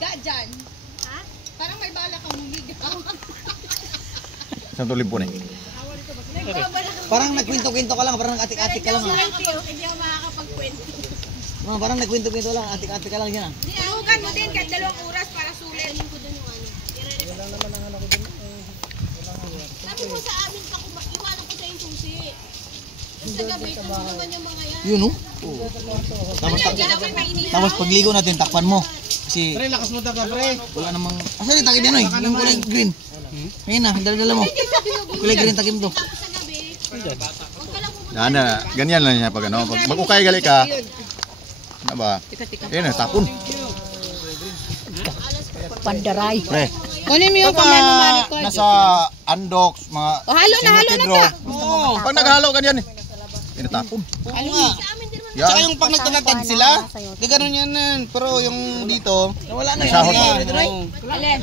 humiga dyan. Ha? Parang may bala kang humiga. Saan tulip po na? Parang nagkwento-kwento ka lang, parang atik-atik ka lang. Hindi ako makakapagkwento. Parang nagkwento-kwento lang, atik-atik ka lang dyan. Tulugan mo din kahit 2 oras para sulit. Wala naman ang anak ko dun. Sabi mo sa amin pa, iwanan ko sa yung susi. Sa gabi, kung naman yung mga yan. Yun, oh. Tapos pagligo natin, takpan mo. Kasi Pre, lakas mo taka, pre. wala namang... Asan yung takip yan, oy? Yung kulay green. Ayun na, dala-dala mo. Kulay green takip to. Tapos sa gabi, Ganyan lang niya pag ano. Pag mag-ukay gali ka. Ano ba? Ayun na, tapon. Pandaray. Pre. Kunin mo yung Pagka kamay mo, Maricol. nasa andox, mga Halo na Pedro. Oo. Pag naghalo ganyan eh. Tinatapon. Ano nga? Yan. Tsaka yung pag nagtatad sila, gaganon yan. Pero yung dito, wala na Sahod. yun. Alin?